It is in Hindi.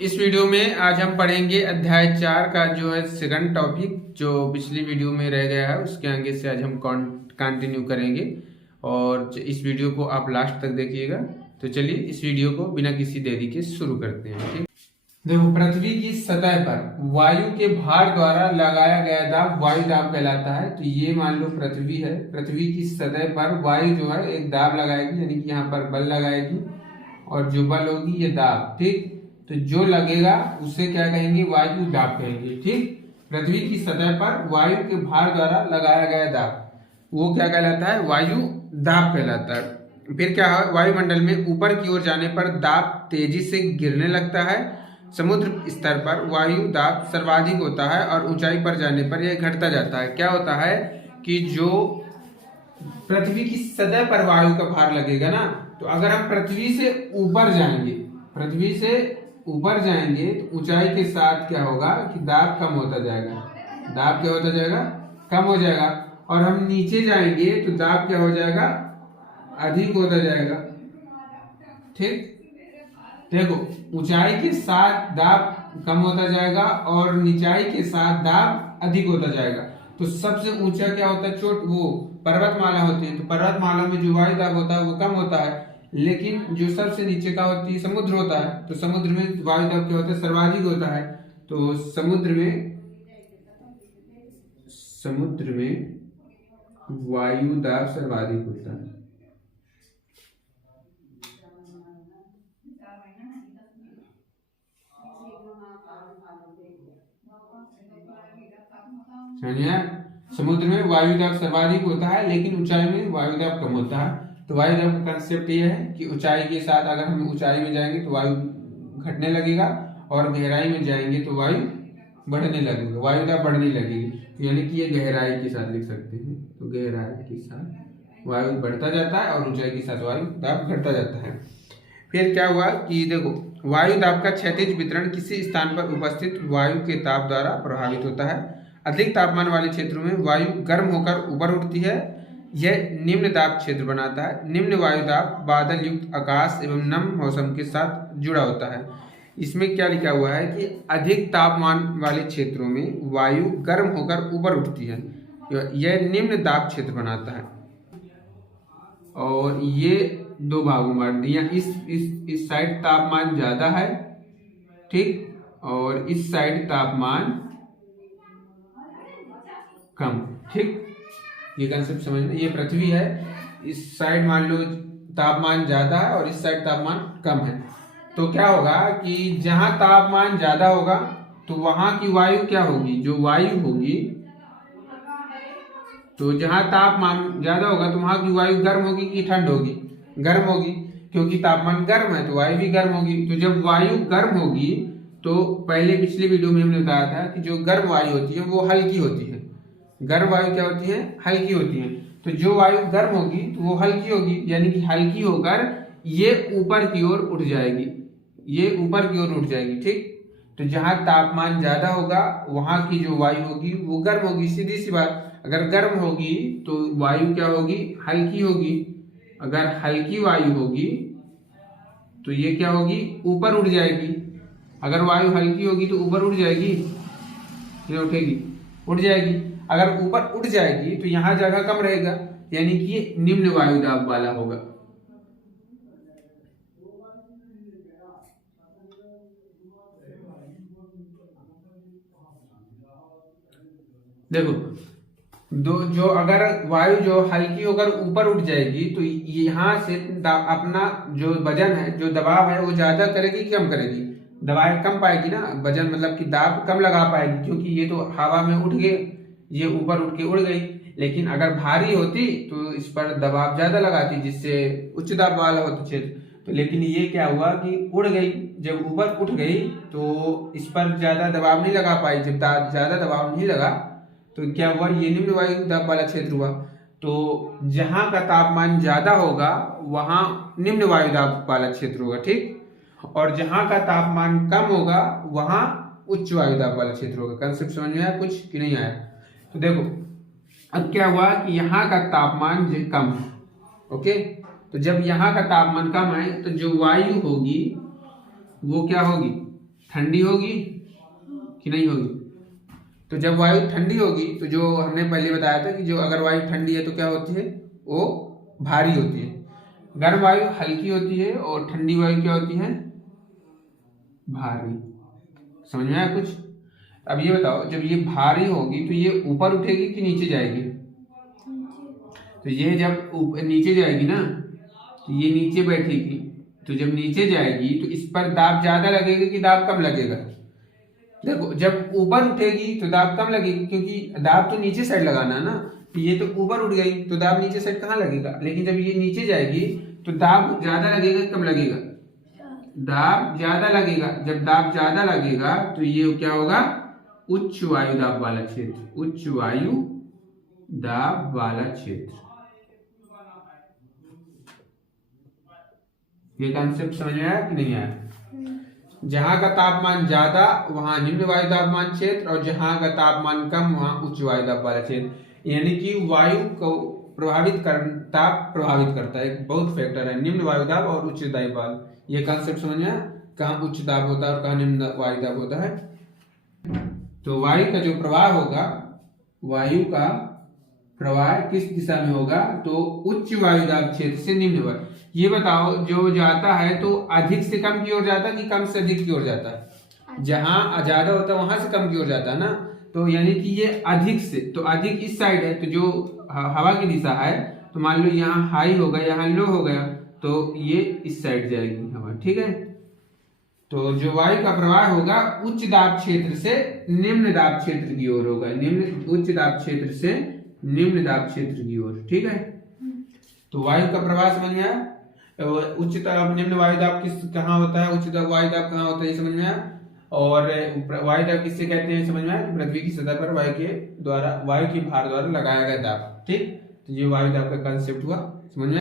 इस वीडियो में आज हम पढ़ेंगे अध्याय 4 का जो है सेकंड टॉपिक, जो पिछली वीडियो में रह गया है उसके आगे से आज हम कंटिन्यू करेंगे। और इस वीडियो को आप लास्ट तक देखिएगा। तो चलिए इस वीडियो को बिना किसी देरी के शुरू करते हैं। ठीक, देखो, पृथ्वी की सतह पर वायु के भार द्वारा लगाया गया दाब वायु दाब कहलाता है। तो ये मान लो पृथ्वी है, पृथ्वी की सतह पर वायु जो है एक दाब लगाएगी, यानी कि यहाँ पर बल लगाएगी और जो बल होगी ये दाब। ठीक, तो जो लगेगा उसे क्या कहेंगे? वायु दाब कहेंगे। ठीक, पृथ्वी की सतह पर वायु के भार द्वारा लगाया गया दाब वो क्या कहलाता है? वायु दाब कहलाता है। फिर क्या है? वायुमंडल में ऊपर की ओर जाने पर दाब तेजी से गिरने लगता है। समुद्र स्तर पर वायु दाब सर्वाधिक होता है और ऊंचाई पर जाने पर यह घटता जाता है। क्या होता है कि जो पृथ्वी की सतह पर वायु का भार लगेगा ना, तो अगर हम पृथ्वी से ऊपर जाएंगे, पृथ्वी से ऊपर जाएंगे तो ऊंचाई के साथ क्या होगा कि दाब कम होता जाएगा। दाब क्या होता जाएगा? कम हो जाएगा। और हम नीचे जाएंगे तो दाब क्या हो जाएगा? अधिक होता जाएगा। ठीक, देखो, ऊंचाई के साथ दाब कम होता जाएगा और निचाई के साथ दाब अधिक होता जाएगा। तो सबसे ऊंचा क्या होता है? चोट, वो पर्वतमाला होती है। तो पर्वतमाला में जो वायु दाब होता है वो कम होता है, लेकिन जो सबसे नीचे का होती है समुद्र होता है। तो समुद्र में वायु दाब क्या होता है? सर्वाधिक होता है। तो समुद्र में वायु दाब सर्वाधिक होता है। समुद्र में वायु दाब सर्वाधिक होता है, लेकिन ऊंचाई में वायु दाब कम होता है। तो वायु दाब का कंसेप्ट ये है कि ऊंचाई के साथ अगर हम ऊंचाई में जाएंगे तो वायु घटने लगेगा और गहराई में जाएंगे तो वायु बढ़ने लगेगा, वायु दाब बढ़ने लगेगी। तो यानी कि ये गहराई के साथ लिख सकते हैं। तो गहराई के साथ वायु बढ़ता जाता है और ऊंचाई के साथ वायु दाब घटता जाता है। फिर क्या हुआ कि देखो, वायु दाब का क्षैतिज वितरण किसी स्थान पर उपस्थित वायु के ताप द्वारा प्रभावित होता है। अधिक तापमान वाले क्षेत्रों में वायु गर्म होकर ऊपर उठती है। यह निम्न दाब क्षेत्र बनाता है। निम्न वायु दाब बादल युक्त आकाश एवं नम मौसम के साथ जुड़ा होता है। इसमें क्या लिखा हुआ है कि अधिक तापमान वाले क्षेत्रों में वायु गर्म होकर ऊपर उठती है। यह निम्न दाब क्षेत्र बनाता है। और ये दो भागों में बांट दिया। इस साइड तापमान ज्यादा है, ठीक, और इस साइड तापमान कम। ठीक, ये कंसेप्ट समझना। ये पृथ्वी है, इस साइड मान लो तापमान ज्यादा है और इस साइड तापमान कम है। तो क्या होगा कि जहां तापमान ज्यादा होगा तो वहां की वायु क्या होगी? जो वायु होगी, तो जहां तापमान ज्यादा होगा तो वहां की वायु गर्म होगी कि ठंड होगी? गर्म होगी, क्योंकि तापमान गर्म है तो वायु भी गर्म होगी। तो जब वायु गर्म होगी तो पहले पिछले वीडियो में हमने बताया था कि जो गर्म वायु होती है वो हल्की होती है। गर्म वायु क्या होती है? हल्की होती है। तो जो वायु गर्म होगी तो वो हल्की होगी, यानी कि हल्की होकर ये ऊपर की ओर उठ जाएगी, ये ऊपर की ओर उठ जाएगी। ठीक, तो जहां तापमान ज्यादा होगा वहां की जो वायु होगी वो गर्म होगी। सीधी सी बात, अगर गर्म होगी तो वायु क्या होगी? हल्की होगी। अगर हल्की वायु होगी तो ये क्या होगी? ऊपर उठ जाएगी। अगर वायु हल्की होगी तो ऊपर उठ जाएगी, ये उठेगी, उठ जाएगी। अगर ऊपर उठ जाएगी तो यहां जगह कम रहेगा, यानी कि ये निम्न वायु दाब वाला होगा। देखो, जो अगर वायु जो हल्की होकर ऊपर उठ जाएगी तो यहां से अपना जो वजन है, जो दबाव है, वो ज्यादा करेगी कि कम करेगी? दबाव कम पाएगी ना, वजन मतलब कि दाब कम लगा पाएगी, क्योंकि ये तो हवा में उठ गए, ये ऊपर उठ के उड़ गई। लेकिन अगर भारी होती तो इस पर दबाव ज्यादा लगाती, जिससे उच्च दाब वाला होता क्षेत्र। तो लेकिन ये क्या हुआ कि उड़ गई, जब ऊपर उठ गई तो इस पर ज्यादा दबाव नहीं लगा पाई। जब ज्यादा दबाव नहीं लगा तो क्या हुआ? ये निम्न वायु दाब वाला क्षेत्र हुआ। तो जहां का तापमान ज्यादा होगा वहां निम्न वायु दाब वाला क्षेत्र होगा। ठीक, और जहां का तापमान कम होगा वहां उच्च वायु दाब वाला क्षेत्र होगा। कंसेप्ट समझ में आया कुछ कि नहीं आया? तो देखो, अब क्या हुआ कि यहाँ का तापमान कम है। ओके, तो जब यहाँ का तापमान कम है तो जो वायु होगी वो क्या होगी? ठंडी होगी कि नहीं होगी? तो जब वायु ठंडी होगी तो जो हमने पहले बताया था कि जो अगर वायु ठंडी है तो क्या होती है, वो भारी होती है। गर्म वायु हल्की होती है और ठंडी वायु क्या होती है, भारी। समझ में आया कुछ? अब ये बताओ, जब ये भारी होगी तो ये ऊपर उठेगी कि नीचे जाएगी? तो ये जब नीचे जाएगी ना, तो ये नीचे बैठेगी। तो जब नीचे जाएगी तो इस पर दाब ज्यादा लगेगा कि दाब कम लगेगा? देखो, जब ऊपर उठेगी तो दाब कम लगेगी, क्योंकि दाब तो नीचे साइड लगाना है ना। तो ये तो ऊपर उठ गई तो दाब नीचे साइड कहाँ लगेगा? लेकिन जब ये नीचे जाएगी तो दाब ज्यादा लगेगा कि कम लगेगा? दाब ज्यादा लगेगा। जब दाब ज्यादा लगेगा तो ये क्या होगा, उच्च वायु दाब वाला क्षेत्र, उच्च वायु दाब वाला क्षेत्र। ये कॉन्सेप्ट समझ में आया कि नहीं आया? जहां का तापमान ज्यादा वहां निम्न वायु तापमान क्षेत्र, और जहां का तापमान कम वहां उच्च वायु दाब वाला क्षेत्र। यानी कि वायु को ताप प्रभावित करता है, एक बहुत फैक्टर है, निम्न वायु दाब और उच्च दाब वाला। ये कॉन्सेप्ट समझ में आया, कहाँ उच्च दाब होता है और कहाँ निम्न वायु दाब होता है। तो वायु का जो प्रवाह होगा, वायु का प्रवाह किस दिशा में होगा, तो उच्च वायु दाब क्षेत्र से निम्न वायु। ये बताओ, जो जाता है तो अधिक से कम की ओर जाता है कि कम से अधिक की ओर जाता है? जहां ज्यादा होता है वहां से कम की ओर जाता है ना। तो यानी कि ये अधिक से, तो अधिक इस साइड है, तो जो हवा की दिशा है, तो मान लो यहाँ हाई हो गया, यहाँ लो हो गया, तो ये इस साइड जाएगी हवा, ठीक है। तो जो वायु का प्रवाह होगा उच्च दाब क्षेत्र से निम्न दाब क्षेत्र की ओर होगा, उच्च दाब क्षेत्र से निम्न दाब क्षेत्र की ओर, ठीक है। तो वायु का प्रवाह समझ में आया। उच्च दाब निम्न वायु दाब कहाँ होता है, उच्च दाब वायु दाब कहाँ होता है, ये समझ में आया। और वायु दाब किससे कहते हैं, समझ में आया? पृथ्वी की सतह पर वायु के भार द्वारा लगाया गया दाब, ठीक। तो ये वायु दाब का कंसेप्ट हुआ, समझ में।